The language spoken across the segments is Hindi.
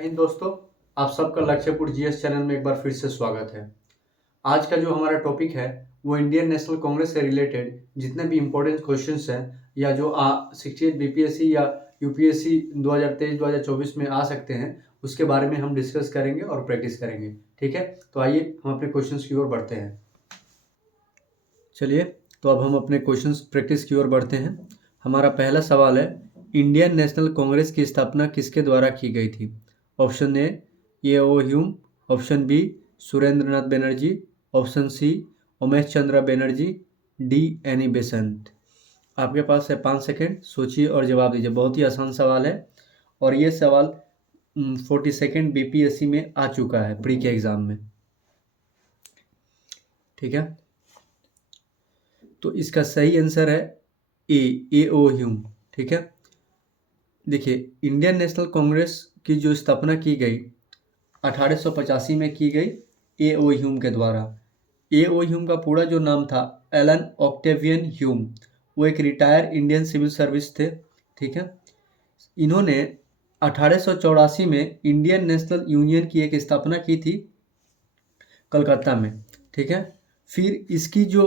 जय हिंद दोस्तों, आप सबका लक्ष्यपुर जीएस चैनल में एक बार फिर से स्वागत है। आज का जो हमारा टॉपिक है वो इंडियन नेशनल कांग्रेस से रिलेटेड जितने भी इम्पोर्टेंट क्वेश्चंस हैं या जो 68 बीपीएससी या यूपीएससी 2023-2024 में आ सकते हैं उसके बारे में हम डिस्कस करेंगे और प्रैक्टिस करेंगे। ठीक है, तो आइए हम अपने क्वेश्चंस की ओर बढ़ते हैं। चलिए, तो अब हम अपने क्वेश्चंस प्रैक्टिस की ओर बढ़ते हैं। हमारा पहला सवाल है, इंडियन नेशनल कांग्रेस की स्थापना किसके द्वारा की गई थी? Option A O Hume, option B Surendranath Banerjee, option C Umesh Chandra Banerjee, D Annie Besant. आपके पास है 5 सेकेंड, सोचिए और जवाब दीजिए। बहुत ही आसान सवाल है और ये सवाल 42nd बीपीएससी में आ चुका है प्री के एग्ज़ाम में। ठीक है, तो इसका सही आंसर है ए ओ ह्यूम। ठीक है, देखिए इंडियन नेशनल कांग्रेस की जो स्थापना की गई 1885 में की गई ए ओ ह्यूम के द्वारा। ए ओ ह्यूम का पूरा जो नाम था एलन ऑक्टेवियन ह्यूम। वो एक रिटायर इंडियन सिविल सर्विस थे। ठीक है, इन्होंने 1884 में इंडियन नेशनल यूनियन की एक स्थापना की थी कलकत्ता में। ठीक है, फिर इसकी जो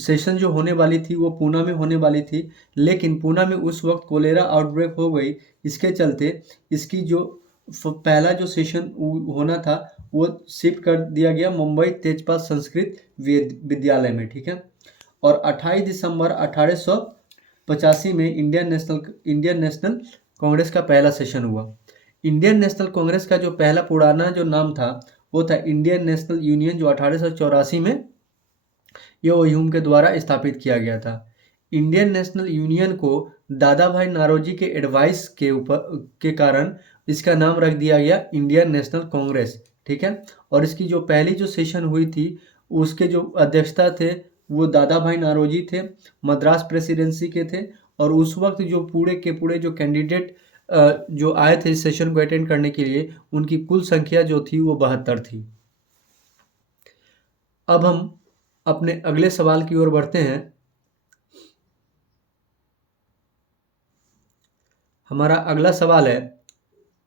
सेशन जो होने वाली थी वो पूना में होने वाली थी, लेकिन पूना में उस वक्त कोलेरा आउटब्रेक हो गई। इसके चलते इसकी जो पहला जो सेशन होना था वो शिफ्ट कर दिया गया मुंबई तेजपाल संस्कृत विद्यालय में। ठीक है, और 28 दिसंबर 1885 में इंडियन नेशनल कांग्रेस का पहला सेशन हुआ। इंडियन नेशनल कांग्रेस का जो पहला पुराना जो नाम था वो था इंडियन नेशनल यूनियन, जो 1884 में ये ह्यूम के द्वारा स्थापित किया गया था। इंडियन नेशनल यूनियन को दादा भाई नारोजी के एडवाइस के कारण इसका नाम रख दिया गया इंडियन नेशनल कांग्रेस। ठीक है, और इसकी जो पहली जो सेशन हुई थी उसके जो अध्यक्षता थे वो दादा भाई नारोजी थे, मद्रास प्रेसिडेंसी के थे। और उस वक्त जो पूरे के पूरे जो कैंडिडेट जो आए थे इस सेशन को अटेंड करने के लिए, उनकी कुल संख्या जो थी वो 72 थी। अब हम अपने अगले सवाल की ओर बढ़ते हैं। हमारा अगला सवाल है,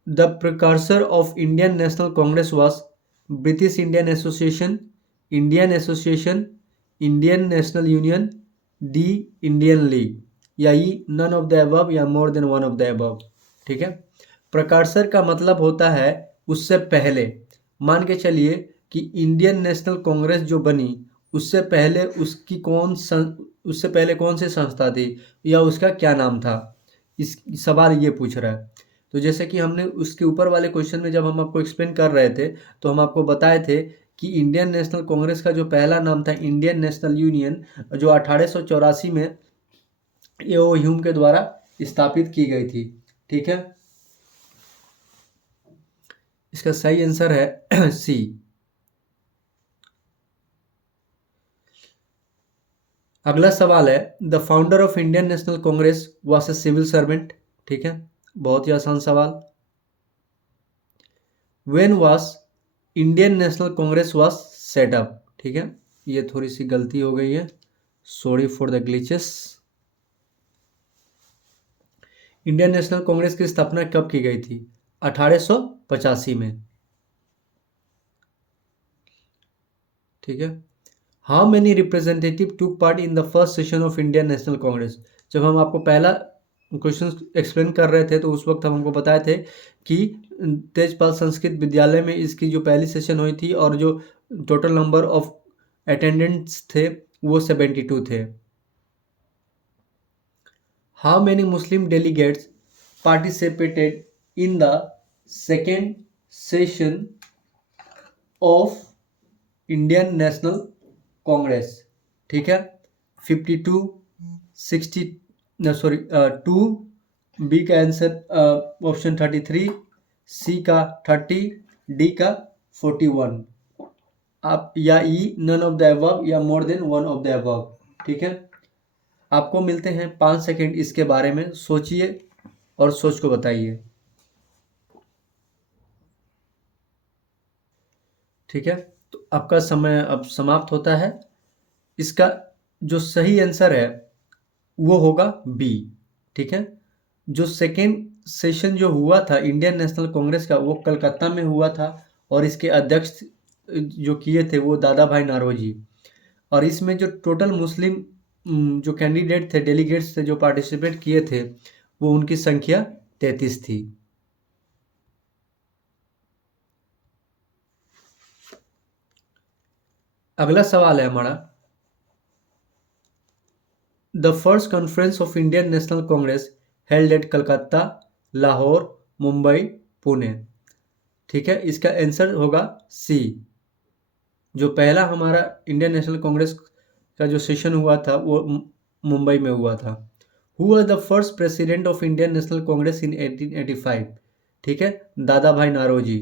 the precursor of Indian National Congress was British Indian Association, Indian Association, Indian National Union, D Indian League, या E none of the above या more than one of the above. ठीक है, प्रिकर्सर का मतलब होता है उससे पहले। मान के चलिए कि इंडियन नेशनल कांग्रेस जो बनी उससे पहले उससे पहले कौन सी संस्था थी या उसका क्या नाम था, इस सवाल ये पूछ रहा है। तो जैसे कि हमने उसके ऊपर वाले क्वेश्चन में जब हम आपको एक्सप्लेन कर रहे थे तो हम आपको बताए थे कि इंडियन नेशनल कांग्रेस का जो पहला नाम था इंडियन नेशनल यूनियन, जो 1884 में ए ओ ह्यूम के द्वारा स्थापित की गई थी। ठीक है, इसका सही आंसर है सी। अगला सवाल है, the founder of Indian National Congress was a civil servant. ठीक है, बहुत ही आसान सवाल। When was Indian National Congress was set up. ठीक है, ये थोड़ी सी गलती हो गई है, sorry for the glitches. Indian National Congress की स्थापना कब की गई थी? 1885 में। ठीक है, हाउ मेनी रिप्रेजेंटेटिव टूक part in the first session of Indian National Congress. जब हम आपको पहला क्वेश्चन एक्सप्लेन कर रहे थे तो उस वक्त हम हमको बताए थे कि तेजपाल संस्कृत विद्यालय में इसकी जो पहली सेशन हुई थी और जो टोटल नंबर ऑफ अटेंडेंट्स थे वो 72 थे। How many Muslim delegates participated in the second session of Indian National Congress. ठीक है, 52, 60, सॉरी 2, बी का आंसर ऑप्शन 33, सी का 30, डी का 41। आप या E none of the above या more than one of the above. ठीक है, आपको मिलते हैं 5 सेकेंड, इसके बारे में सोचिए और सोच को बताइए। ठीक है, तो आपका समय अब समाप्त होता है। इसका जो सही आंसर है वो होगा बी। ठीक है, जो सेकेंड सेशन जो हुआ था इंडियन नेशनल कांग्रेस का वो कलकत्ता में हुआ था और इसके अध्यक्ष जो किए थे वो दादा भाई नारोजी। और इसमें जो टोटल मुस्लिम जो कैंडिडेट थे, डेलीगेट्स थे जो पार्टिसिपेट किए थे, वो उनकी संख्या 33 थी। अगला सवाल है हमारा, the first conference of Indian National Congress held at Calcutta, Lahore, Mumbai, Pune. ठीक है, इसका आंसर होगा सी। जो पहला हमारा इंडियन नेशनल कांग्रेस का जो सेशन हुआ था वो मुंबई में हुआ था। Who was the first president of Indian National Congress in 1885? ठीक है, दादा भाई नारोजी।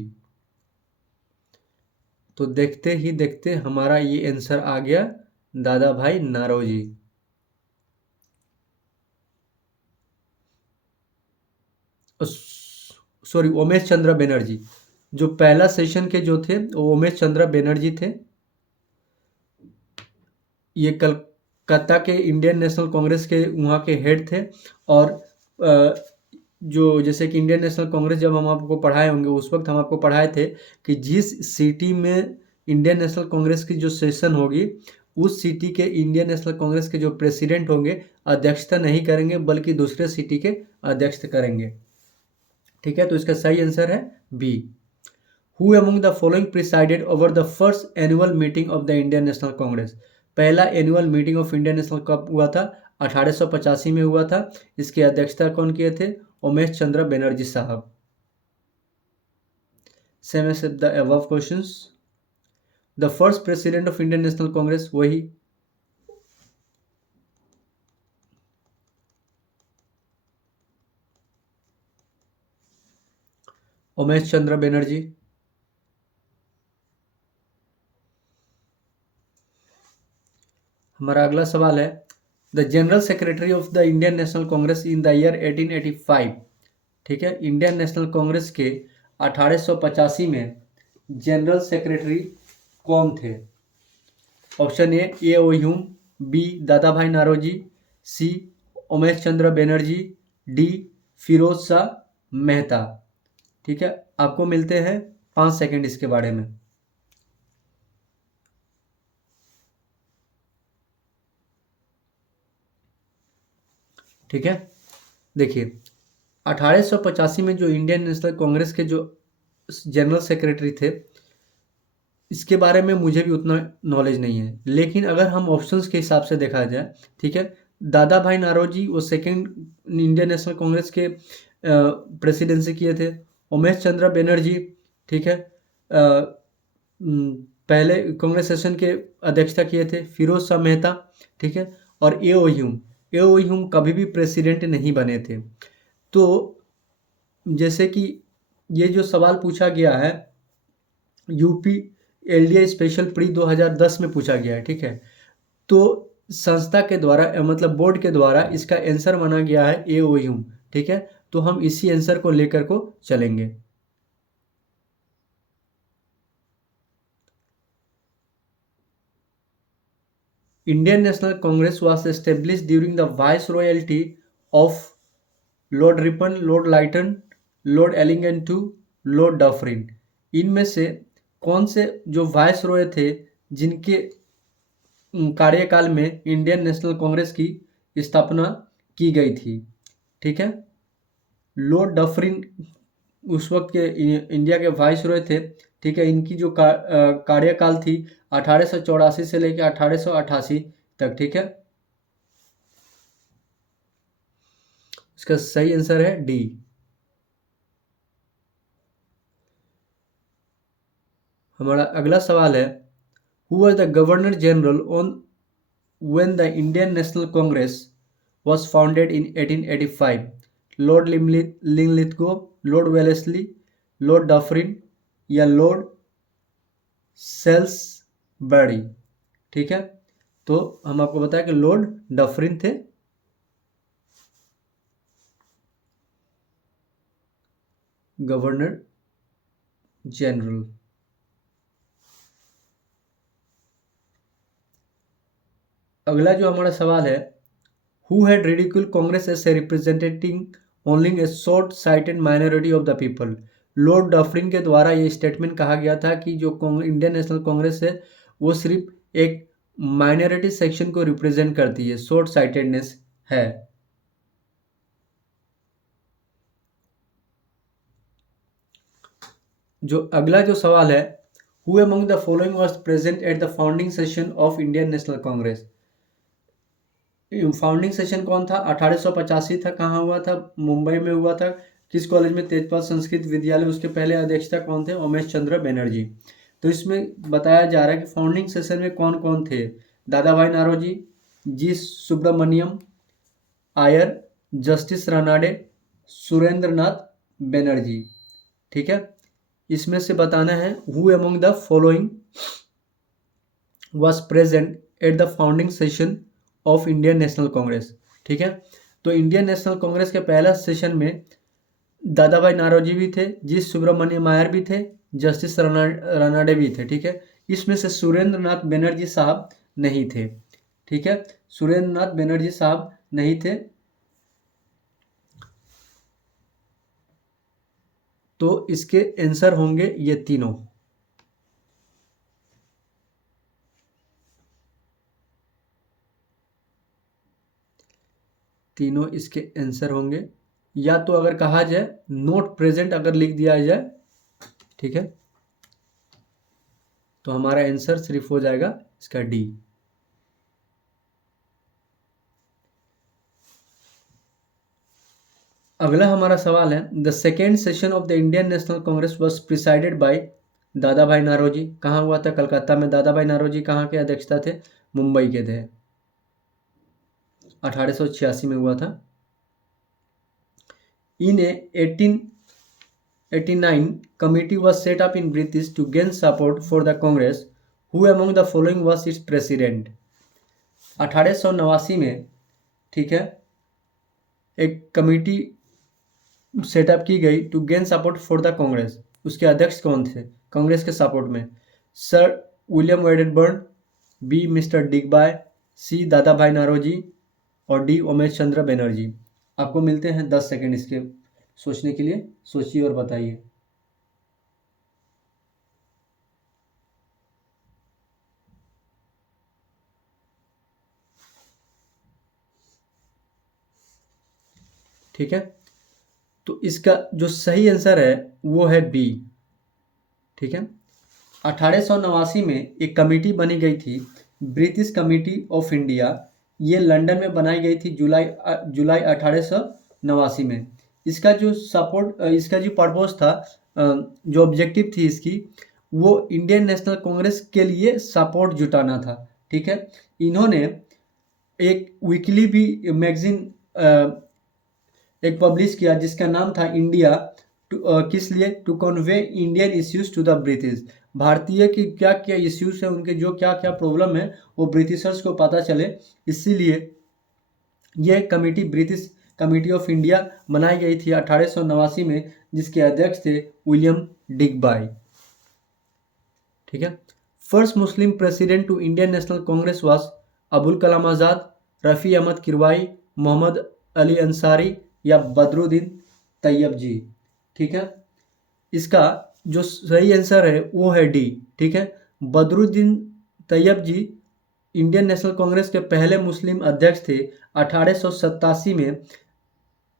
तो देखते ही देखते हमारा ये आंसर आ गया, दादा भाई नारोजी। सॉरी, उमेश चंद्र बनर्जी। जो पहला सेशन के जो थे वो उमेश चंद्र बनर्जी थे। ये कलकत्ता के इंडियन नेशनल कांग्रेस के वहाँ के हेड थे। और जो जैसे कि इंडियन नेशनल कांग्रेस जब हम आपको पढ़ाए होंगे उस वक्त हम आपको पढ़ाए थे कि जिस सिटी में इंडियन नेशनल कांग्रेस की जो सेशन होगी उस सिटी के इंडियन नेशनल कांग्रेस के जो प्रेसिडेंट होंगे अध्यक्षता नहीं करेंगे बल्कि दूसरे सिटी के अध्यक्ष करेंगे। ठीक है, तो इसका सही आंसर है B. Who among the following presided over the first annual meeting of the Indian National Congress? पहला annual meeting of Indian National कब हुआ था? 1885 में हुआ था। इसकी अध्यक्षता कौन किए थे? उमेश चंद्र बनर्जी साहब। Same as the above questions. The first president of Indian National Congress वही उमेश चंद्र बनर्जी। हमारा अगला सवाल है, the general secretary of the Indian National Congress in the year 1885। ठीक है, इंडियन नेशनल कांग्रेस के 1885 में जनरल सेक्रेटरी कौन थे? Option A O Hume, B Dada Bhai Naoroji, C Umesh Chandra Banerjee, D Feroz Shah Mehta. ठीक है, आपको मिलते हैं 5 सेकंड इसके बारे में। ठीक है, देखिए 1885 में जो इंडियन नेशनल कांग्रेस के जो जनरल सेक्रेटरी थे इसके बारे में मुझे भी उतना नॉलेज नहीं है, लेकिन अगर हम ऑप्शंस के हिसाब से देखा जाए, ठीक है, दादा भाई नारोजी वो सेकंड इंडियन नेशनल कांग्रेस के प्रेसिडेंसी किए थे। उमेश चंद्र बनर्जी, ठीक है, पहले कांग्रेस सेशन के अध्यक्षता किए थे। फिरोज शाह मेहता, ठीक है, और ए ओ ह्यूम कभी भी प्रेसिडेंट नहीं बने थे। तो जैसे कि ये जो सवाल पूछा गया है यूपी एलडीए स्पेशल प्री 2010 में पूछा गया है, ठीक है, तो संस्था के द्वारा मतलब बोर्ड के द्वारा इसका आंसर माना गया है ए ओ ह्यूम। ठीक है, तो हम इसी आंसर को लेकर को चलेंगे। Indian National Congress was established during the vice royalty of Lord Ripon, Lord lighten, Lord Ellington, Lord Dufferin. इनमें से कौन से जो वाइस रॉय थे जिनके कार्यकाल में इंडियन नेशनल कांग्रेस की स्थापना की गई थी? ठीक है, लॉर्ड डफरिन उस वक्त के इंडिया के वाइस रॉय थे। ठीक है, इनकी जो कार्यकाल थी 1884 से लेकर 1888 तक। ठीक है, इसका सही आंसर है डी। हमारा अगला सवाल है, who was the governor general on when the Indian National Congress was founded in 1885? Lord Linlithgow, Lord Wellesley, Lord Dufferin या लॉर्ड सेल्सबरी? ठीक है, तो हम आपको बताया कि लॉर्ड डफरिन थे। Governor general. अगला जो हमारा सवाल है, who had ridicule Congress as a representing only a short sighted minority of the people. Lord Dufferin के द्वारा ये स्टेटमेंट कहा गया था कि जो इंडियन नेशनल कांग्रेस है वो सिर्फ एक माइनॉरिटी सेक्शन को रिप्रेजेंट करती है, शॉर्ट साइटेडनेस है। जो अगला जो सवाल है, who among the following was present at the founding session of Indian National Congress. Founding session कौन था? 1885 था। कहाँ हुआ था? मुंबई में हुआ था। किस कॉलेज में? तेजपाल संस्कृत विद्यालय। उसके पहले अध्यक्षता कौन थे? उमेश चंद्र बनर्जी। तो इसमें बताया जा रहा है कि फाउंडिंग सेशन में कौन कौन थे? दादा भाई नारोजी, जी सुब्रमण्यम आयर, जस्टिस रानाडे, सुरेंद्र नाथ बनर्जी। ठीक है, इसमें से बताना है who among the following was present at the founding session of Indian National Congress. ठीक है, तो इंडियन नेशनल कांग्रेस के पहला सेशन में दादा भाई नारोजी भी थे, जी सुब्रमण्यम आयर भी थे, जस्टिस रानाडे भी थे। ठीक है, इसमें से सुरेंद्र नाथ बनर्जी साहब नहीं थे। ठीक है, सुरेंद्र नाथ बनर्जी साहब नहीं थे। तो इसके आंसर होंगे ये तीनों। तीनों इसके आंसर होंगे, या तो अगर कहा जाए नोट प्रेजेंट अगर लिख दिया जाए, ठीक है, तो हमारा आंसर सिर्फ हो जाएगा इसका डी। अगला हमारा सवाल है, the second session of the Indian National Congress was presided bye दादा भाई नारोजी। कहाँ हुआ था? कलकत्ता में। दादा भाई नारोजी कहाँ के अध्यक्षता थे? मुंबई के थे। 1886 में हुआ था। इन 1889 committee was set up in British to gain support for the Congress. Who among the following was its president? 1889 में, ठीक है, एक कमेटी सेटअप की गई to gain support for the Congress. उसके अध्यक्ष कौन थे कांग्रेस के सपोर्ट में? Sir William Wedderburn, B Mister Digby, C Dada Bhai Naoroji और डी उमेश चंद्र बनर्जी। आपको मिलते हैं 10 सेकंड इसके सोचने के लिए। सोचिए और बताइए। ठीक है, तो इसका जो सही आंसर है वो है बी। ठीक है, 1889 में एक कमेटी बनी गई थी, ब्रिटिश कमेटी ऑफ इंडिया। ये लंदन में बनाई गई थी जुलाई 1889 में। इसका जो सपोर्ट, इसका जो पर्पस था, जो ऑब्जेक्टिव थी इसकी, वो इंडियन नेशनल कांग्रेस के लिए सपोर्ट जुटाना था। ठीक है, इन्होंने एक वीकली भी मैगजीन एक पब्लिश किया जिसका नाम था इंडिया। किस लिए? To convey Indian issues to the British. भारतीय की क्या क्या इश्यूज है, उनके जो क्या क्या प्रॉब्लम है वो ब्रिटिशर्स को पता चले, इसीलिए ये committee British committee of India बनाई गई थी 1889 में, जिसके अध्यक्ष थे विलियम डिगबाय। ठीक है, first Muslim president to Indian National Congress was Abul Kalam Azad, Rafi Ahmed Kidwai, Mohammad Ali Ansari या बदरुद्दीन तैयब जी। ठीक है, इसका जो सही आंसर है वो है डी। ठीक है, बदरुद्दीन तैयब जी इंडियन नेशनल कांग्रेस के पहले मुस्लिम अध्यक्ष थे। 1887 में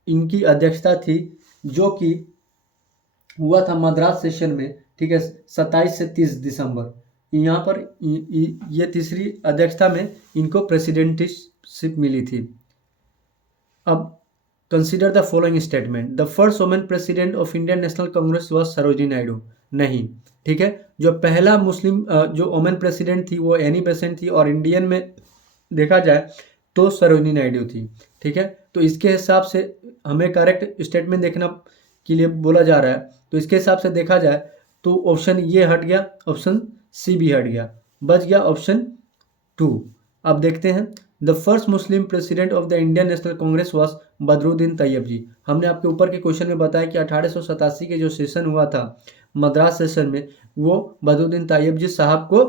इनकी अध्यक्षता थी, जो कि हुआ था मद्रास सेशन में। ठीक है, 27 से 30 दिसंबर। यहाँ पर ये तीसरी अध्यक्षता में इनको प्रेसिडेंटशिप मिली थी। अब consider the following statement, the first women president of Indian National Congress was Sarojini Naidu. नहीं। ठीक है, जो पहला मुस्लिम जो वुमेन प्रेसिडेंट थी वो एनी बेसेंट थी, और इंडियन में देखा जाए तो सरोजिनी नायडू थी। ठीक है, तो इसके हिसाब से हमें करेक्ट स्टेटमेंट देखना के लिए बोला जा रहा है। तो इसके हिसाब से देखा जाए तो ऑप्शन ये हट गया, ऑप्शन सी भी हट गया, बच गया ऑप्शन 2। अब देखते हैं, the first Muslim president of the Indian National Congress was Badruddin Tyabji. हमने आपके ऊपर के क्वेश्चन में बताया कि 1887 के जो सेशन हुआ था मद्रास सेशन में, वो बदरुद्दीन तैयब जी साहब को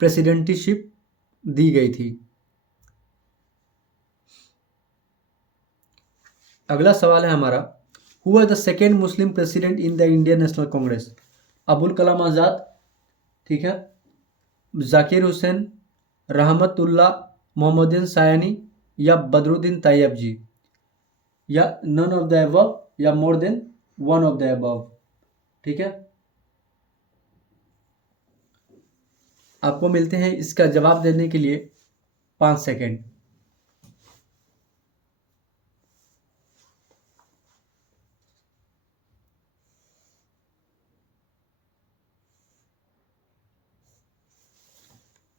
प्रेसिडेंटशिप दी गई थी। अगला सवाल है हमारा, who was the second Muslim president in the Indian National Congress? Abul Kalam Azad, ठीक है, जाकिर हुसैन, रहमतुल्लाह मोहम्मदीन सायानी, या बदरुद्दीन तैयब जी, या नन ऑफ द अबव, या more than one of the above. ठीक है, आपको मिलते हैं इसका जवाब देने के लिए 5 सेकेंड।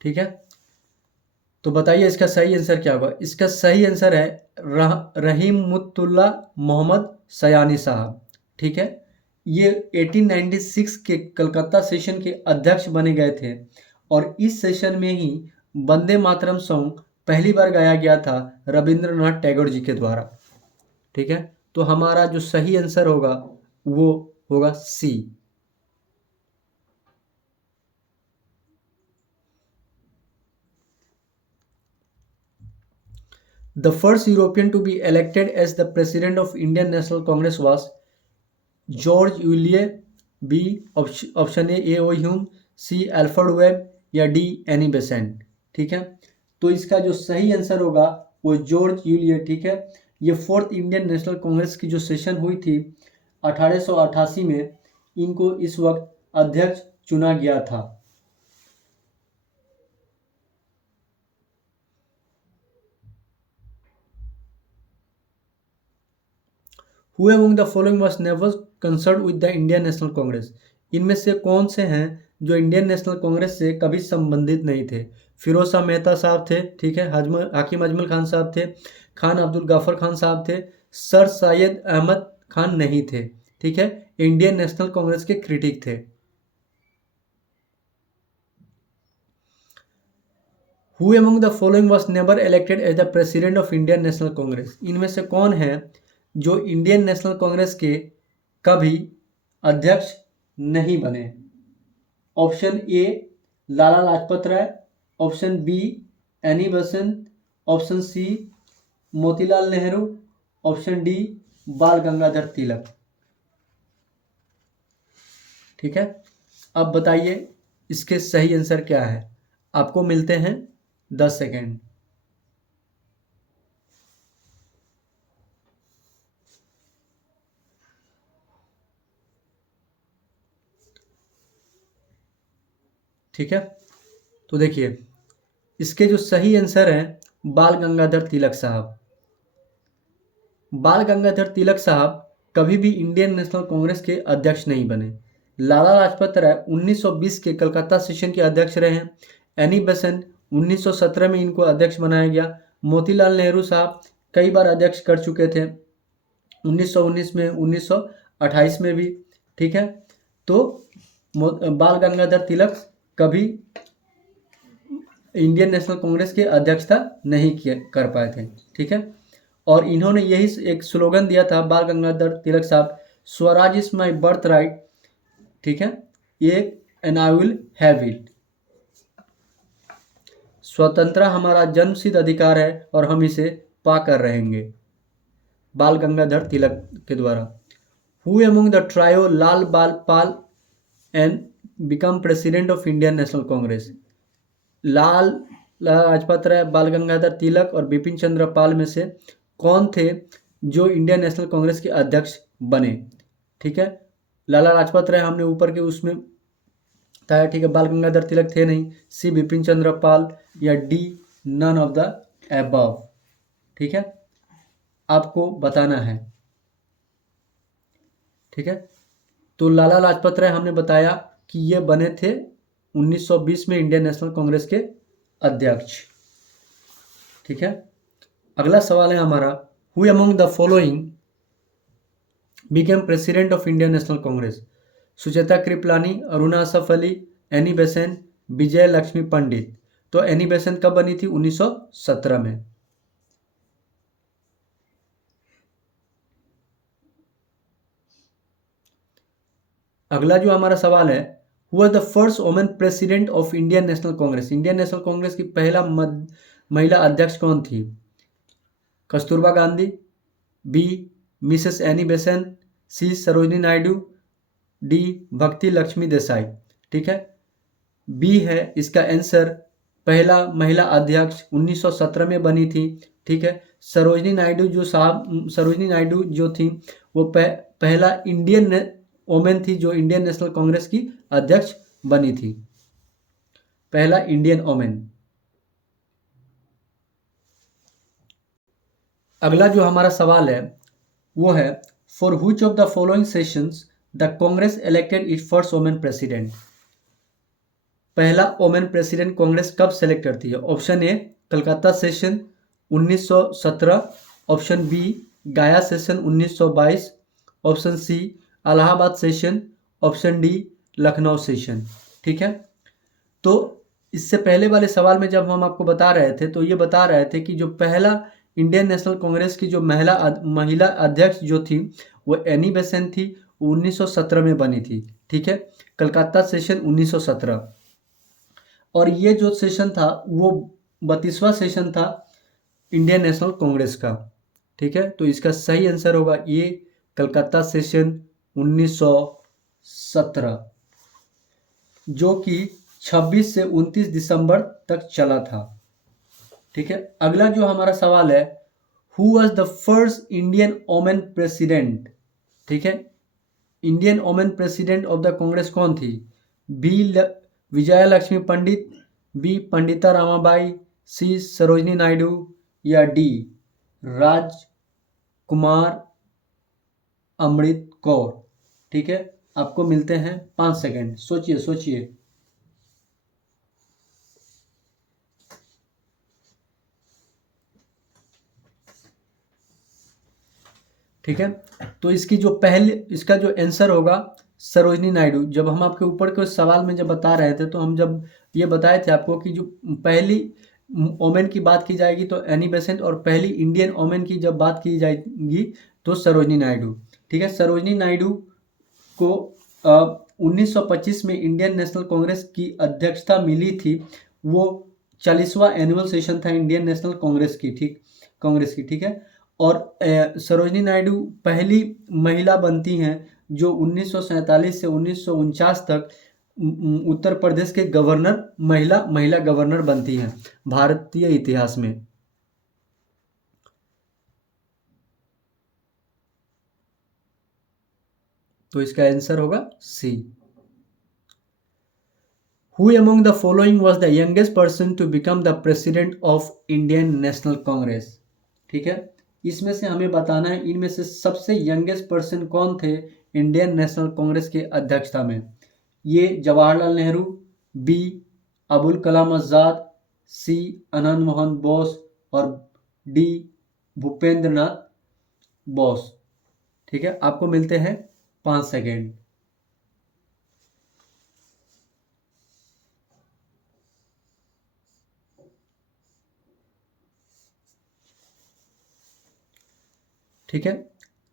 ठीक है, तो बताइए इसका सही आंसर क्या होगा। इसका सही आंसर है रहीमतुल्लाह मोहम्मद सयानी साहब। ठीक है, ये 1896 के कलकत्ता सेशन के अध्यक्ष बने गए थे और इस सेशन में ही वंदे मातरम सॉन्ग पहली बार गाया गया था रविंद्रनाथ टैगोर जी के द्वारा। ठीक है, तो हमारा जो सही आंसर होगा वो होगा सी। The first European to be elected as the president of Indian National Congress was George Yule, B option A O Hume, C Alfred Webb, या डी एनी बेसेंट। ठीक है, तो इसका जो सही आंसर होगा वो जॉर्ज यूलिए। ठीक है, ये फोर्थ इंडियन नेशनल कांग्रेस की जो सेशन हुई थी 1888 में, इनको इस वक्त अध्यक्ष चुना गया था। Who among the following was never concerned with the Indian National Congress? इनमें से कौन से हैं जो इंडियन नेशनल कांग्रेस से कभी संबंधित नहीं थे? फिरोज शाह मेहता साहब थे, ठीक है, हाकिम अजमल खान साहब थे, खान अब्दुल गफर खान साहब थे, सर सैयद अहमद खान नहीं थे। ठीक है, इंडियन नेशनल कांग्रेस के क्रिटिक थे। Who among the following was never elected as the president of Indian National Congress? इनमें से कौन है जो इंडियन नेशनल कांग्रेस के कभी अध्यक्ष नहीं बने? Option A Lala Lajpat Rai, option B Annie Besant, option C Motilal Nehru, option D Bal Gangadhar तिलक। ठीक है, अब बताइए इसके सही आंसर क्या है। आपको मिलते हैं 10 सेकेंड। ठीक है, तो देखिए इसके जो सही आंसर हैं बाल गंगाधर तिलक साहब। बाल गंगाधर तिलक साहब कभी भी इंडियन नेशनल कांग्रेस के अध्यक्ष नहीं बने। लाला लाजपत राय 1920 के कलकत्ता सेशन के अध्यक्ष रहे हैं। एनी बेसेंट 1917 में इनको अध्यक्ष बनाया गया। मोतीलाल नेहरू साहब कई बार अध्यक्ष कर चुके थे, 1919 में, 1928 में भी। ठीक है, तो बाल गंगाधर तिलक कभी इंडियन नेशनल कांग्रेस के अध्यक्षता नहीं कर पाए थे। ठीक है, और इन्होंने यही एक स्लोगन दिया था बाल गंगाधर तिलक साहब, Swaraj is my birth right. ठीक है, ये and I will have it. स्वतंत्र हमारा जन्मसिद्ध अधिकार है और हम इसे पाकर रहेंगे। बाल गंगाधर तिलक के द्वारा। Who among the trio Lal Bal Pal and become president of Indian National Congress? Lala Lajpat Rai, Bal Gangadhar तिलक और बिपिन चंद्र पाल में से कौन थे जो इंडियन नेशनल कांग्रेस के अध्यक्ष बने? ठीक है, लाला लाजपत राय हमने ऊपर के उसमें बताया। ठीक है, बाल गंगाधर तिलक थे नहीं, सी बिपिन चंद्र पाल, या D none of the above. ठीक है, आपको बताना है। ठीक है, तो लाला लाजपत राय हमने बताया कि ये बने थे 1920 में इंडियन नेशनल कांग्रेस के अध्यक्ष। ठीक है, अगला सवाल है हमारा, who among the following became president of Indian National Congress? Sucheta Kripalani, Aruna Asaf Ali, Annie Besant, Vijaya Lakshmi Pandit. तो एनी बेसेंट कब बनी थी? 1917 में। अगला जो हमारा सवाल है, who was the first women president of Indian National Congress? Indian National Congress की पहला महिला अध्यक्ष कौन थी? Kasturba Gandhi, B Mrs Annie Besant, C Sarojini Naidu, D Bhakti Lakshmi Desai. ठीक है, बी है इसका आंसर, पहला महिला अध्यक्ष 1917 में बनी थी। ठीक है, सरोजिनी नायडू जो थी वो पहला इंडियन वोमेन थी जो इंडियन नेशनल कांग्रेस की अध्यक्ष बनी थी, पहला इंडियन वोमेन। अगला जो हमारा सवाल है वो है, for which of the following sessions the Congress elected its first women president. पहला वोमेन प्रेसिडेंट कांग्रेस कब सेलेक्ट करती है? Option A Calcutta session 1917, option B Gaya session 1922, option C Allahabad session, option D Lucknow session. ठीक है, तो इससे पहले वाले सवाल में जब हम आपको बता रहे थे तो ये बता रहे थे कि जो पहला इंडियन नेशनल कांग्रेस की जो महिला अध्यक्ष जो थी वो एनी बेसेंट थी, 1917 में बनी थी। ठीक है, कलकत्ता सेशन 1917, और ये जो सेशन था वो 32वां सेशन था इंडियन नेशनल कांग्रेस का। ठीक है, तो इसका सही आंसर होगा ये कलकत्ता सेशन 1917, जो कि 26 से 29 दिसंबर तक चला था। ठीक है, अगला जो हमारा सवाल है, who was the first Indian women president. ठीक है, Indian women president of the Congress कौन थी? बी विजया लक्ष्मी पंडित, बी पंडिता रामाबाई, सी सरोजिनी नायडू, या डी राजकुमार अमृत कौर। ठीक है, आपको मिलते हैं 5 सेकंड, सोचिए सोचिए। ठीक है, तो इसका जो आंसर होगा सरोजिनी नायडू। जब हम आपके ऊपर के सवाल में जब बता रहे थे तो हम जब ये बताए थे आपको कि जो पहली वोमेन की बात की जाएगी तो एनी बेसेंट, और पहली इंडियन वोमेन की जब बात की जाएगी तो सरोजिनी नायडू। ठीक है, सरोजिनी नायडू को 1925 में इंडियन नेशनल कांग्रेस की अध्यक्षता मिली थी। वो 40वां एनुअल सेशन था इंडियन नेशनल कांग्रेस की। ठीक है, और सरोजिनी नायडू पहली महिला बनती हैं जो 1947 से 1949 तक उत्तर प्रदेश के महिला गवर्नर बनती हैं भारतीय इतिहास में। तो इसका आंसर होगा सी। Who among the following was the youngest person to become the president of Indian National Congress? ठीक है, इसमें से हमें बताना है इनमें से सबसे यंगेस्ट पर्सन कौन थे इंडियन नेशनल कांग्रेस के अध्यक्षता में। ये जवाहरलाल नेहरू, बी अबुल कलाम आज़ाद, सी आनंद मोहन बोस, और डी भूपेंद्र नाथ बोस। ठीक है, आपको मिलते हैं 5 सेकेंड। ठीक है,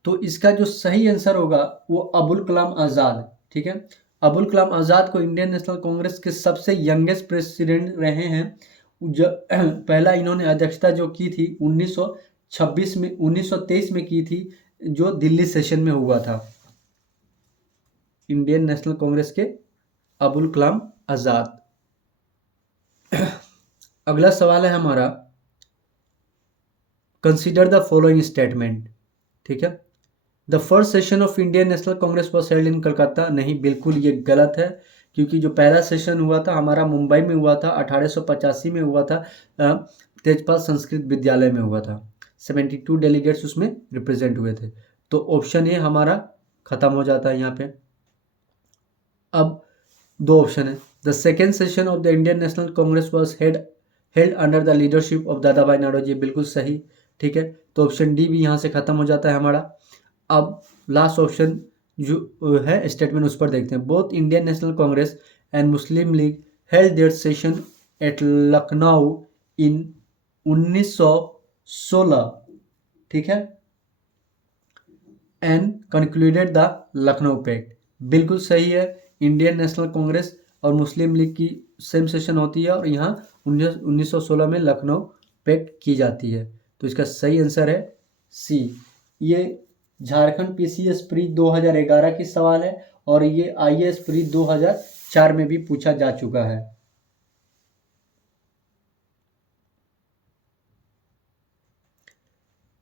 तो इसका जो सही आंसर होगा वो अबुल कलाम आज़ाद। ठीक है, अबुल कलाम आज़ाद को इंडियन नेशनल कांग्रेस के सबसे यंगेस्ट प्रेसिडेंट रहे हैं। जो पहला इन्होंने अध्यक्षता जो की थी 1923 में की थी, जो दिल्ली सेशन में हुआ था। इंडियन नेशनल कांग्रेस के अबुल कलाम आज़ाद। अगला सवाल है हमारा, कंसीडर द फॉलोइंग स्टेटमेंट। ठीक है, the first session of Indian National Congress was held in Calcutta. नहीं, बिल्कुल ये गलत है, क्योंकि जो पहला सेशन हुआ था हमारा मुंबई में हुआ था, 1885 में हुआ था, तेजपाल संस्कृत विद्यालय में हुआ था। 72 डेलीगेट्स उसमें रिप्रेजेंट हुए थे। तो ऑप्शन ए हमारा खत्म हो जाता है यहाँ पे। अब 2 ऑप्शन है। The second session of the Indian National Congress was held under the leadership of दादा भाई नौरोजी। बिल्कुल सही। ठीक है, तो ऑप्शन डी भी यहाँ से खत्म हो जाता है हमारा। अब लास्ट ऑप्शन जो है स्टेटमेंट, उस पर देखते हैं। Both Indian National Congress and Muslim League held their session at Lucknow in 1916। ठीक है, and concluded the Lucknow pact. बिल्कुल सही है, इंडियन नेशनल कांग्रेस और मुस्लिम लीग की सेम सेशन होती है और यहाँ 1916 में लखनऊ पैक्ट की जाती है। तो इसका सही आंसर है सी। ये झारखंड पीसीएस प्री 2011 की सवाल है और ये आईएएस प्री 2004 में भी पूछा जा चुका है।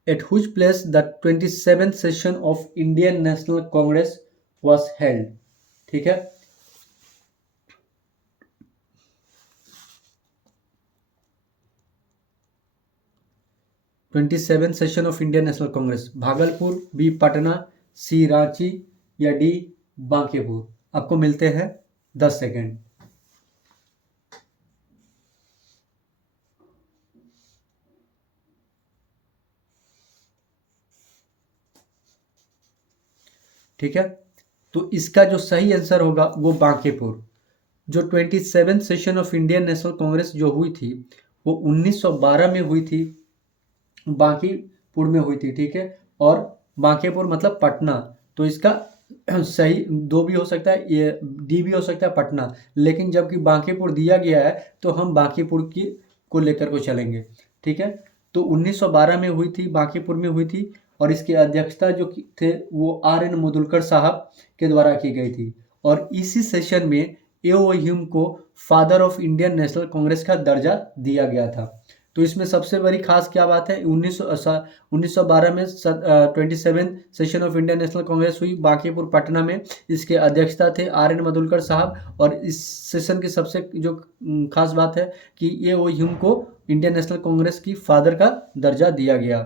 At which place the 27th session of Indian National Congress was held? ठीक है, 27 session of Indian National Congress, Bhagalpur, B Patna, C Ranchi या डी बांकीपुर। आपको मिलते हैं 10 सेकेंड। ठीक है, तो इसका जो सही आंसर होगा वो बांकीपुर। जो 27 session of Indian National Congress जो हुई थी वो 1912 में हुई थी, बांकीपुर में हुई थी। ठीक है, और बांकीपुर मतलब पटना, तो इसका सही दो भी हो सकता है, ये डी भी हो सकता है पटना, लेकिन जबकि बांकीपुर दिया गया है तो हम बांकीपुर की को लेकर को चलेंगे। ठीक है, तो 1912 में हुई थी, बांकीपुर में हुई थी और इसकी अध्यक्षता जो थे वो आर.एन. मुदुलकर साहब के द्वारा की गई थी और इसी सेशन में ए.ओ. ह्यूम को father of Indian National Congress का दर्जा दिया गया था। तो इसमें सबसे बड़ी खास क्या बात है, 1912 में 27 session of Indian National Congress हुई बांकीपुर पटना में, इसके अध्यक्षता थे आर.एन. मधुलकर साहब और इस सेशन की सबसे जो खास बात है कि ए.ओ. ह्यूम को इंडियन नेशनल कांग्रेस की फादर का दर्जा दिया गया।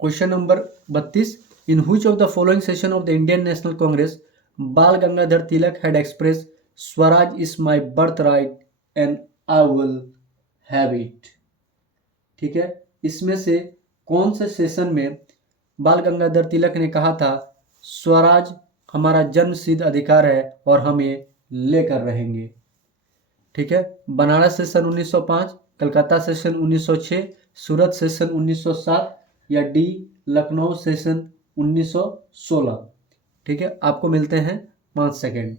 Question number 32, in which of the following session of the Indian National Congress Bal Gangadhar Tilak had express swaraj is my birth right and I will have it. ठीक है, इसमें से कौन से सेशन में बाल गंगाधर तिलक ने कहा था स्वराज हमारा जन्मसिद्ध अधिकार है और हम ये लेकर रहेंगे। ठीक है, बनारस सेशन 1905, कलकत्ता सेशन 1906, सूरत सेशन 1907 या डी लखनऊ सेशन 1916। ठीक है, आपको मिलते हैं 5 सेकेंड।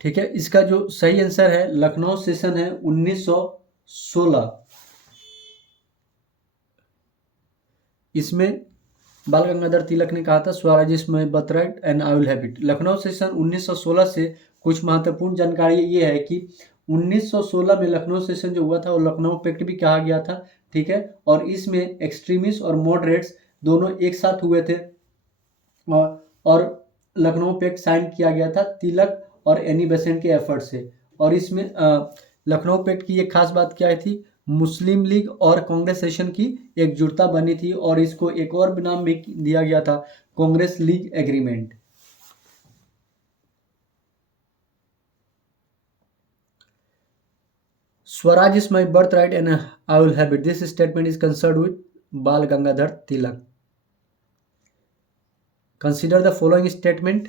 ठीक है, इसका जो सही आंसर है लखनऊ सेशन है 1916। इसमें बाल गंगाधर तिलक ने कहा था Swaraj is my birthright and I will have it. Lucknow session 1916 से कुछ महत्वपूर्ण जानकारी ये है कि 1916 में लखनऊ सेशन जो हुआ था वो लखनऊ पैक्ट भी कहा गया था। ठीक है, और इसमें एक्सट्रीमिस्ट और मॉडरेट्स दोनों एक साथ हुए थे और लखनऊ पैक्ट साइन किया गया था तिलक और एनी बेसेंट के एफर्ट से। और इसमें लखनऊ पैक्ट की एक खास बात क्या थी, मुस्लिम लीग और कांग्रेस सेशन की एकजुटता बनी थी और इसको एक और नाम भी दिया गया था, Congress League agreement. Swaraj is my birth right and I will have it, this statement is concern with Bal Gangadhar Tilak. Consider the following statement.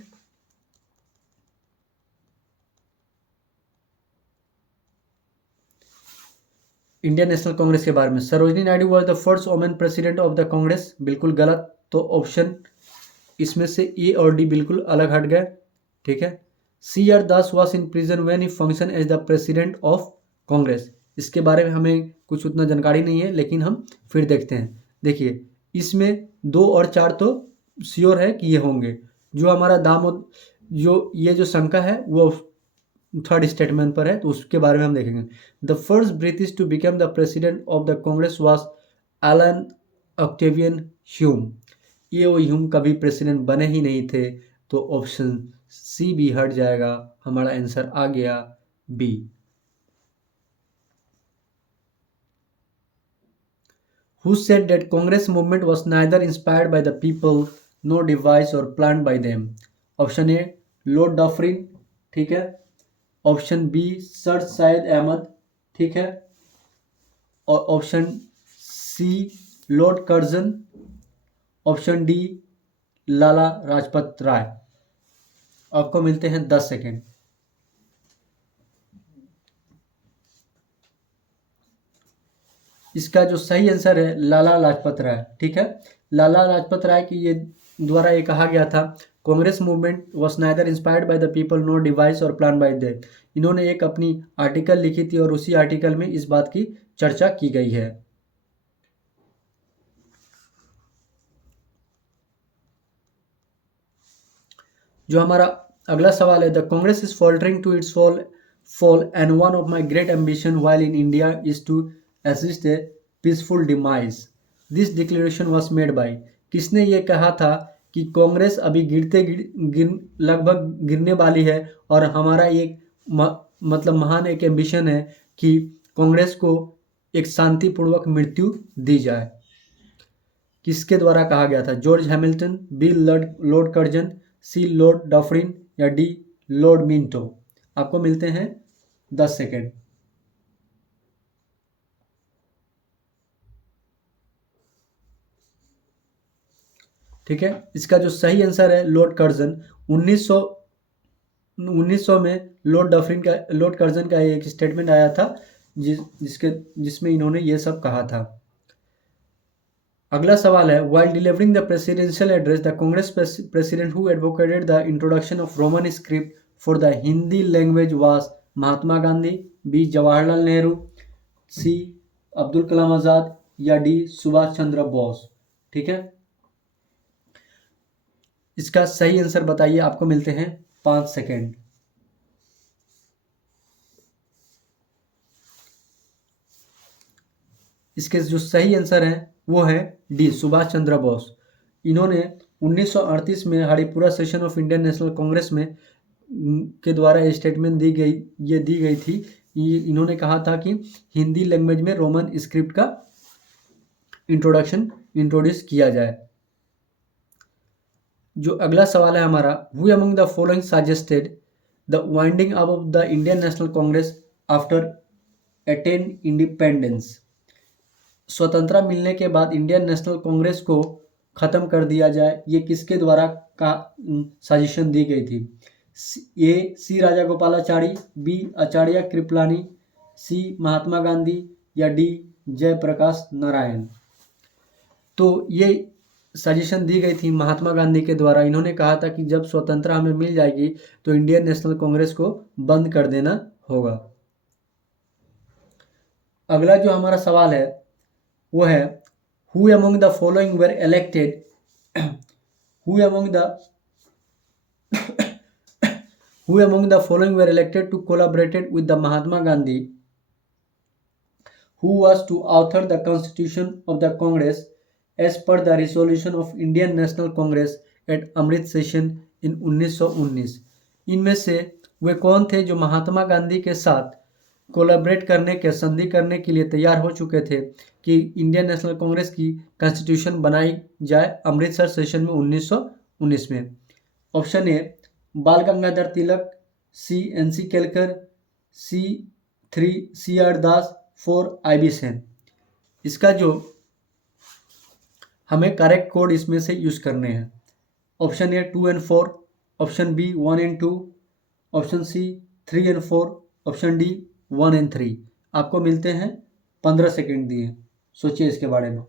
Indian National Congress के बारे में, Sarojini Naidu was the first women president of the Congress, बिल्कुल गलत, तो ऑप्शन इसमें से ए और डी बिल्कुल अलग हट गए। ठीक है, C R Das was in prison when he function as the president of Congress, इसके बारे में हमें कुछ उतना जानकारी नहीं है लेकिन हम फिर देखते हैं। देखिए, इसमें 2 और 4 तो श्योर है कि ये होंगे। जो हमारा जो ये जो शंका है वो थर्ड स्टेटमेंट पर है, तो उसके बारे में हम देखेंगे। The first British to become the president of the Congress was Allan Octavian Hume. ये वो ह्यूम कभी प्रेसिडेंट बने ही नहीं थे, तो ऑप्शन सी भी हट जाएगा, हमारा आंसर आ गया B. Who said that Congress movement was neither inspired by the people nor devised or planned by them? Option A Lord Dufferin, ठीक है, option B Sir Syed Ahmad, ठीक है, और option C Lord Curzon, option D Lala Lajpat Rai. आपको मिलते हैं 10 सेकेंड। इसका जो सही आंसर है लाला लाजपत राय। ठीक है, लाला लाजपत राय की ये द्वारा ये कहा गया था, Congress movement was neither inspired by the people not device और प्लान बाय देम। इन्होंने एक अपनी आर्टिकल लिखी थी और उसी आर्टिकल में इस बात की चर्चा की गई है। जो हमारा अगला सवाल है, the Congress is faltering to its fall and one of my great ambition while in India is to assist a peaceful demise. This declaration was made by, किसने ये कहा था कि कांग्रेस अभी लगभग गिरने वाली है और हमारा एक मतलब महान एक एम्बिशन है कि कांग्रेस को एक शांतिपूर्वक मृत्यु दी जाए। किसके द्वारा कहा गया था? George Hamilton, B Lord Curzon, C Lord Dufferin या डी लॉर्ड मिंटो। आपको मिलते हैं 10 सेकेंड। ठीक है, इसका जो सही आंसर है लॉर्ड कर्जन। 1900 में लॉर्ड कर्जन का एक स्टेटमेंट आया था जिसमें इन्होंने ये सब कहा था। अगला सवाल है, while delivering the presidential address, the Congress president who advocated the introduction of Roman script for the Hindi language was Mahatma Gandhi, B Jawaharlal Nehru, C Abdul Kalam Azad या डी सुभाष चंद्र बोस। ठीक है, इसका सही आंसर बताइए। आपको मिलते हैं 5 सेकेंड। इसके जो सही आंसर है वो है डी सुभाष चंद्र बोस। इन्होंने 1938 में Haripura session of Indian National Congress में के द्वारा स्टेटमेंट दी गई थी। इन्होंने कहा था कि हिंदी लैंग्वेज में रोमन स्क्रिप्ट का इंट्रोड्यूस किया जाए। जो अगला सवाल है हमारा, who among the following suggested the winding up of the Indian National Congress after attain independence. स्वतंत्रता मिलने के बाद इंडियन नेशनल कांग्रेस को खत्म कर दिया जाए, ये किसके द्वारा का सजेशन दी गई थी? ए सी राजा गोपालाचारी, बी आचार्य कृपलानी, सी महात्मा गांधी या डी जयप्रकाश नारायण। तो ये सजेशन दी गई थी महात्मा गांधी के द्वारा। इन्होंने कहा था कि जब स्वतंत्रता हमें मिल जाएगी तो इंडियन नेशनल कांग्रेस को बंद कर देना होगा। अगला जो हमारा सवाल है वो है, who among the following were elected who among the following were elected to collaborated with the Mahatma Gandhi who was to author the constitution of the Congress as per the resolution of Indian National Congress at Amrit session in 1919। इनमें से वे कौन थे जो महात्मा गांधी के साथ कोलैबोरेट करने के संधि करने के लिए तैयार हो चुके थे कि इंडियन नेशनल कांग्रेस की कॉन्स्टिट्यूशन बनाई जाए अमृतसर सेशन में 1919 में? ऑप्शन ए बाल गंगाधर तिलक, सी एनसी केलकर, सी 3 सी आर दास, 4 IB सेन। इसका जो हमें करेक्ट कोड इसमें से यूज करने हैं, ऑप्शन ए 2 और 4, ऑप्शन बी 1 और 2, ऑप्शन सी 3 और 4, ऑप्शन डी 1 और 3। आपको मिलते हैं 15 सेकेंड दिए, सोचिए इसके बारे में।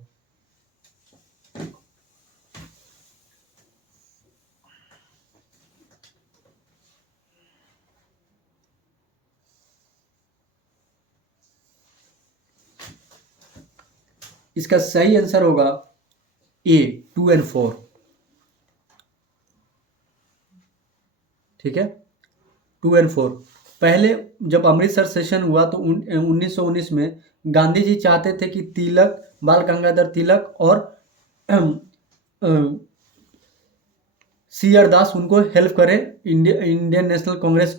इसका सही आंसर होगा ए 2 और 4। ठीक है, 2 और 4। पहले जब अमृतसर सेशन हुआ तो 1919 में गांधी जी चाहते थे कि तिलक, बाल गंगाधर तिलक और सी आर दास उनको हेल्प करें इंडियन नेशनल कांग्रेस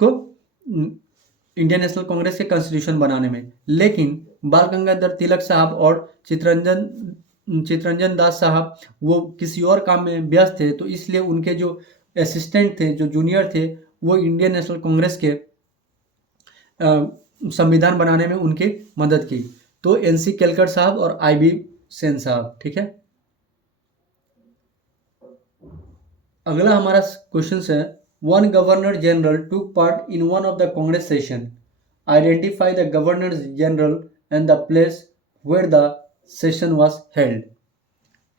के कॉन्स्टिट्यूशन बनाने में। लेकिन बाल गंगाधर तिलक साहब और चित्तरंजन दास साहब वो किसी और काम में व्यस्त थे, तो इसलिए उनके जो असिस्टेंट थे, जो जूनियर थे, वो इंडियन नेशनल कांग्रेस के संविधान बनाने में उनकी मदद की। तो एनसी केलकर साहब और IB सेन साहब। ठीक है, अगला हमारा क्वेश्चन है, one governor general took part in one of the Congress session, identify the governor general and the place where the session was held.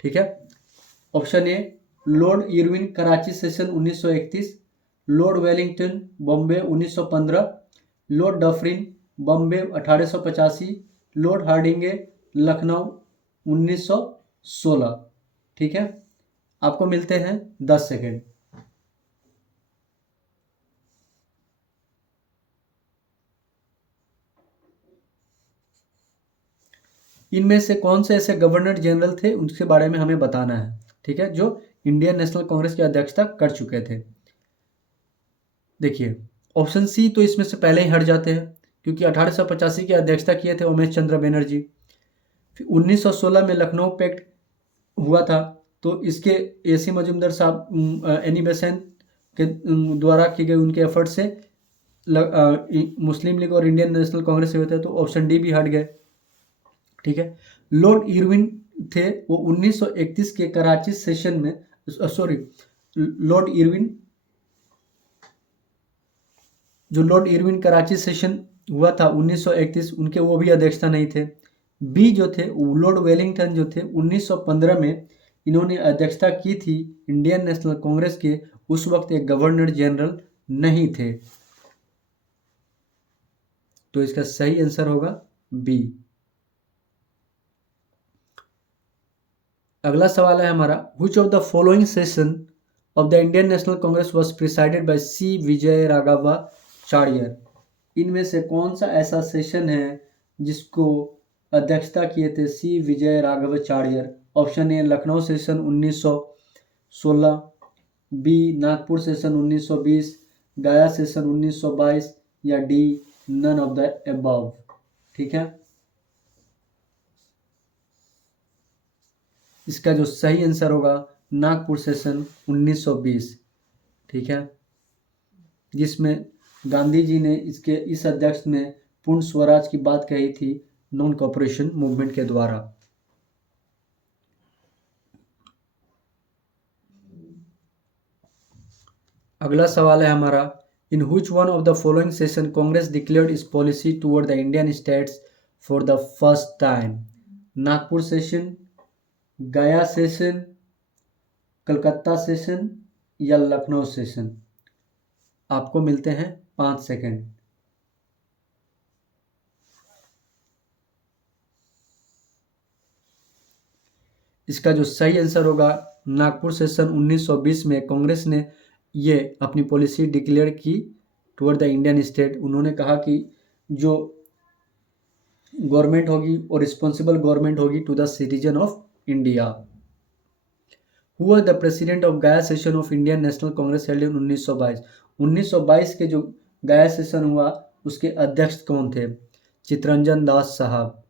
ठीक है, option A Lord Irwin Karachi session 1931, Lord Willingdon Bombay 1915, Lord Dufferin Bombay 1885, Lord Hardinge Lucknow 1916। ठीक है, आपको मिलते हैं 10 सेकेंड। इनमें से कौन से ऐसे गवर्नर जनरल थे उनके बारे में हमें बताना है, ठीक है, जो इंडियन नेशनल कांग्रेस की अध्यक्षता कर चुके थे। देखिए, ऑप्शन सी तो इसमें से पहले ही हट जाते हैं, क्योंकि 1885 की अध्यक्षता किए थे उमेश चंद्र बनर्जी। फिर 1916 में लखनऊ पैक्ट हुआ था, तो इसके एसी मजुमदार साहब एनी बेसेंट के द्वारा की गई उनके एफर्ट से मुस्लिम लीग और इंडियन नेशनल कांग्रेस हुए थे, तो ऑप्शन डी भी हट गए। ठीक है, लॉर्ड इरविन थे, वो 1931 के कराची सेशन में, सॉरी, लॉर्ड इरविन, जो लॉर्ड इरविन कराची सेशन हुआ था 1931, उनके वो भी अध्यक्षता नहीं थे। बी जो थे लॉर्ड वेलिंगटन जो थे 1915 में इन्होंने अध्यक्षता की थी इंडियन नेशनल कांग्रेस के, उस वक्त एक गवर्नर जनरल नहीं थे। तो इसका सही आंसर होगा बी। अगला सवाल है हमारा, which of the following session of the Indian National Congress was presided by C Vijay Raghavacharya. इनमें से कौन सा ऐसा सेशन है जिसको अध्यक्षता किए थे C Vijay Raghavacharya. Option A Lucknow session 1916, B Nagpur session 1920, Gaya session 1922, या D none of the above. ठीक है, इसका जो सही आंसर होगा नागपुर सेशन 1920। ठीक है, जिसमें गांधी जी ने इस अध्यक्ष ने पूर्ण स्वराज की बात कही थी नॉन कॉपरेशन मूवमेंट के द्वारा। अगला सवाल है हमारा, in which one of the following session Congress declared it's policy toward the Indian states for the first time. Nagpur session, गया सेशन, कलकत्ता सेशन, या लखनऊ सेशन। आपको मिलते हैं 5 सेकेंड। इसका जो सही आंसर होगा नागपुर सेशन 1920 में कांग्रेस ने ये अपनी पॉलिसी डिक्लेयर की टुवर्ड द इंडियन स्टेट। उन्होंने कहा कि जो गवर्नमेंट होगी और रिस्पॉन्सिबल गवर्नमेंट होगी to the citizen of India. Who was the president of Gaya session of Indian National Congress held in 1922। 1922 के जो गया सेशन हुआ उसके अध्यक्ष कौन थे? चित्तरंजन दास साहब।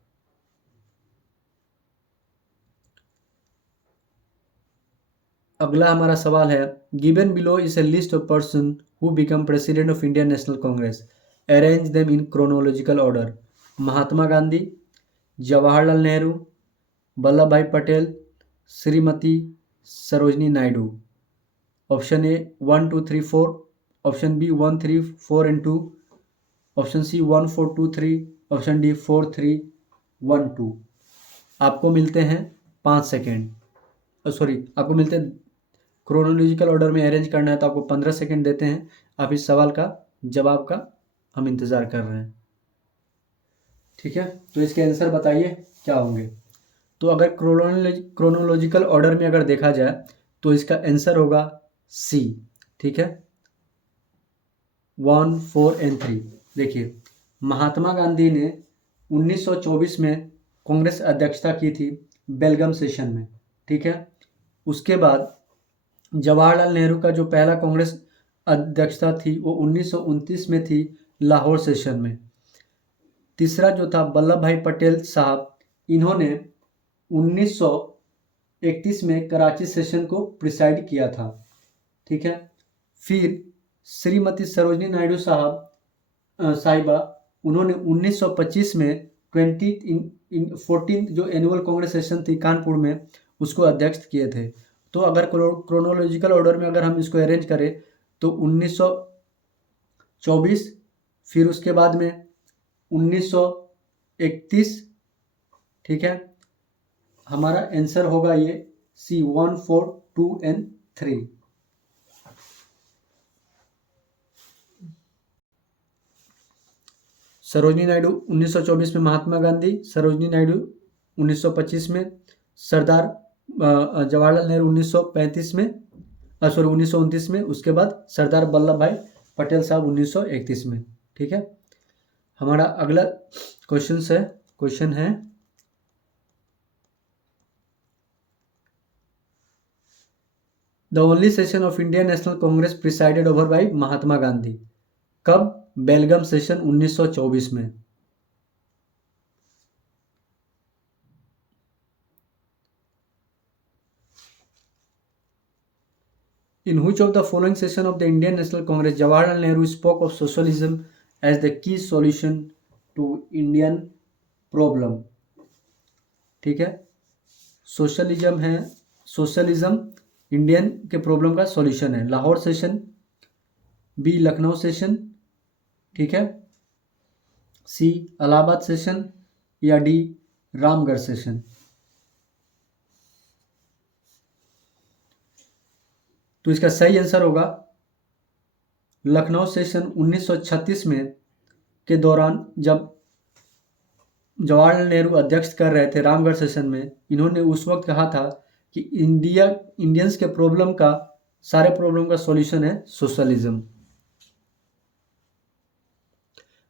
अगला हमारा सवाल है, given below is a list of person who become president of Indian National Congress, arrange them in chronological order. Mahatma Gandhi, Jawaharlal Nehru, Vallabhbhai Patel, Shrimati Sarojini Naidu. Option A 1 2 3 4, option B 1 3 4 and 2, option C 1 4 2 3, option D 4 3 1 2। आपको मिलते हैं 5 सेकेंड। सॉरी, आपको मिलते हैं, क्रोनोलॉजिकल ऑर्डर में अरेंज करना है तो आपको 15 सेकेंड देते हैं। आप इस सवाल का जवाब का हम इंतज़ार कर रहे हैं। ठीक है, तो इसके आंसर बताइए क्या होंगे। तो अगर क्रोनोलॉजिकल ऑर्डर में अगर देखा जाए तो इसका आंसर होगा सी। ठीक है, 1 4 एंड 3। देखिए, महात्मा गांधी ने 1924 में कांग्रेस अध्यक्षता की थी बेलगाम सेशन में। ठीक है, उसके बाद जवाहरलाल नेहरू का जो पहला कांग्रेस अध्यक्षता थी वो 1929 में थी लाहौर सेशन में। तीसरा जो था वल्लभ भाई पटेल साहब, इन्होंने 1931 में कराची सेशन को प्रिसाइड किया था। ठीक है, फिर श्रीमती सरोजनी नायडू साहिबा, उन्होंने 1925 में 14 जो एनुअल कांग्रेस सेशन थी कानपुर में, उसको अध्यक्ष किए थे। तो अगर क्रोनोलॉजिकल ऑर्डर में अगर हम इसको अरेंज करें तो 1924, फिर उसके बाद में 1931। ठीक है, हमारा आंसर होगा ये सी 1 4 2 एंड 3। सरोजिनी नायडू 1924 में, महात्मा गांधी, सरोजिनी नायडू 1925 में, सरदार जवाहरलाल नेहरू 1935 में, सॉरी 1929 में, उसके बाद सरदार वल्लभ भाई पटेल साहब 1931 में। ठीक है, हमारा अगला क्वेश्चन है the only session of Indian National Congress presided over by Mahatma Gandhi. कब? बेलगम सेशन 1924 में। In which of the following session of the Indian National Congress Jawaharlal Nehru spoke of socialism as the key solution to Indian problem? ठीक है, सोशलिज्म इंडियन के प्रॉब्लम का सॉल्यूशन है। Lahore session, B Lucknow session, ठीक है, सी इलाहाबाद सेशन, या डी रामगढ़ सेशन। तो इसका सही आंसर होगा लखनऊ सेशन 1936 में के दौरान, जब जवाहरलाल नेहरू अध्यक्ष कर रहे थे रामगढ़ सेशन में, इन्होंने उस वक्त कहा था कि इंडियंस के सारे प्रॉब्लम का सॉल्यूशन है socialism.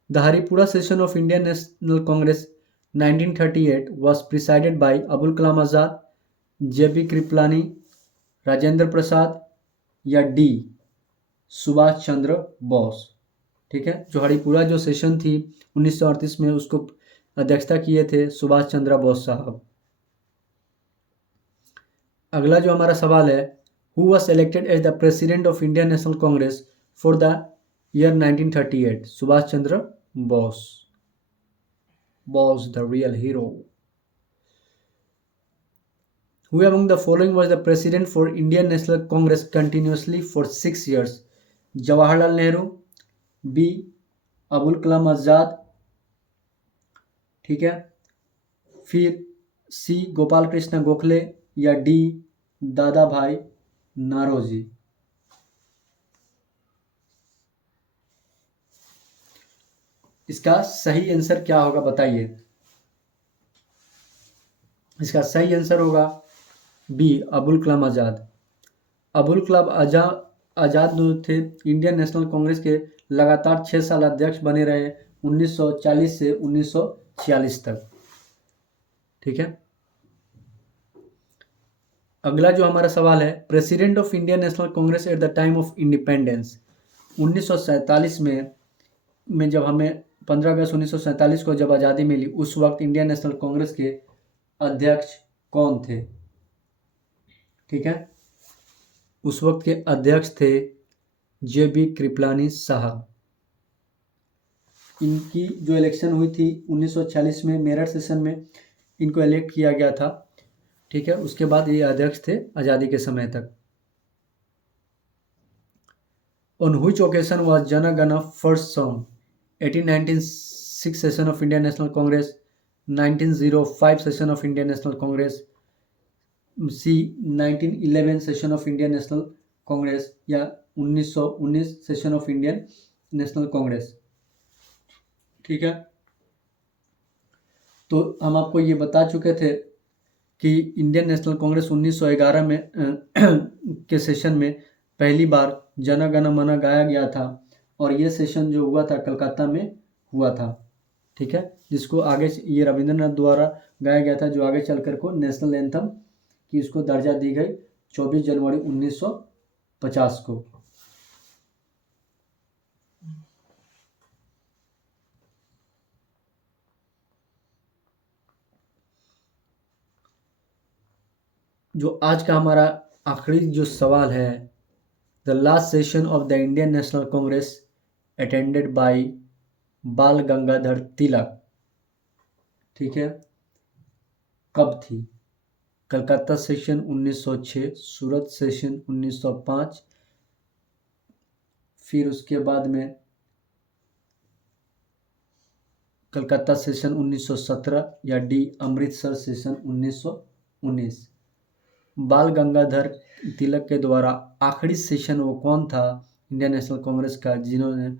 The Haripura session of Indian National Congress 1938 was presided by Abul Kalam Azad, J B Kripalani, Rajendra Prasad, या डी सुभाष चंद्र बोस। ठीक है, जो हरिपुरा जो सेशन थी 1938 में, उसको अध्यक्षता किए थे सुभाष चंद्र बोस साहब। अगला जो हमारा सवाल है, who was elected as the president of Indian National Congress for the year 1938? Subhash Chandra Bose, the real hero. Who among the following was the president for Indian National Congress continuously for 6 years? Jawaharlal Nehru, B Abul Kalam Azad, ठीक है, फिर सी गोपाल कृष्ण गोखले, या डी दादा भाई नौरोजी। इसका सही आंसर क्या होगा बताइए? इसका सही आंसर होगा बी अबुल कलाम आज़ाद। अबुल कलाम आज़ाद जो थे इंडियन नेशनल कांग्रेस के लगातार 6 साल अध्यक्ष बने रहे 1940 से 1946 तक। ठीक है, अगला जो हमारा सवाल है, president of Indian National Congress at the time of independence 1947 में जब हमें 15 अगस्त 1947 को जब आज़ादी मिली, उस वक्त इंडियन नेशनल कांग्रेस के अध्यक्ष कौन थे? ठीक है, उस वक्त के अध्यक्ष थे जेबी कृपलानी साहब। इनकी जो इलेक्शन हुई थी 1946 में मेरठ सेशन में इनको इलेक्ट किया गया था। ठीक है, उसके बाद ये अध्यक्ष थे आज़ादी के समय तक। On which occasion was Jana Gana first song? 1896 session of Indian National Congress, 1905 session of Indian National Congress, C 1911 session of Indian National Congress, या 1919 session of Indian National Congress. ठीक है, तो हम आपको ये बता चुके थे कि इंडियन नेशनल कांग्रेस 1911 में के सेशन में पहली बार जन गण मन गाया गया था, और ये सेशन जो हुआ था कलकत्ता में हुआ था। ठीक है, जिसको आगे ये रविंद्रनाथ द्वारा गाया गया था, जो आगे चलकर को नेशनल एंथम की इसको दर्जा दी गई 24 जनवरी 1950 को। जो आज का हमारा आखिरी जो सवाल है, the last session of the Indian National Congress attended by बाल गंगाधर तिलक, ठीक है, कब थी? कलकत्ता सेशन 1906, सूरत सेशन 1905, फिर उसके बाद में कलकत्ता सेशन 1917, या डी अमृतसर सेशन 1919। बाल गंगाधर तिलक के द्वारा आखिरी सेशन वो कौन था इंडियन नेशनल कांग्रेस का जिन्होंने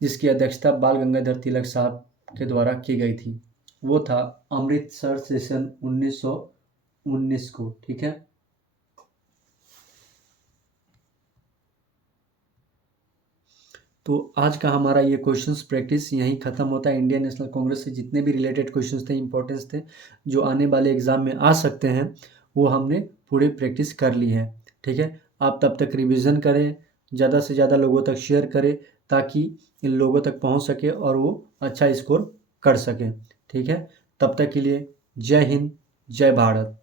जिसकी अध्यक्षता बाल गंगाधर तिलक साहब के द्वारा की गई थी? वो था अमृतसर सेशन 1919 को। ठीक है, तो आज का हमारा ये क्वेश्चंस प्रैक्टिस यहीं ख़त्म होता है। इंडियन नेशनल कांग्रेस से जितने भी रिलेटेड क्वेश्चंस थे, इंपॉर्टेंस थे, जो आने वाले एग्ज़ाम में आ सकते हैं, वो हमने पूरी प्रैक्टिस कर ली है। ठीक है, आप तब तक रिवीजन करें, ज़्यादा से ज़्यादा लोगों तक शेयर करें ताकि इन लोगों तक पहुंच सके और वो अच्छा स्कोर कर सकें। ठीक है, तब तक के लिए जय हिंद, जय भारत।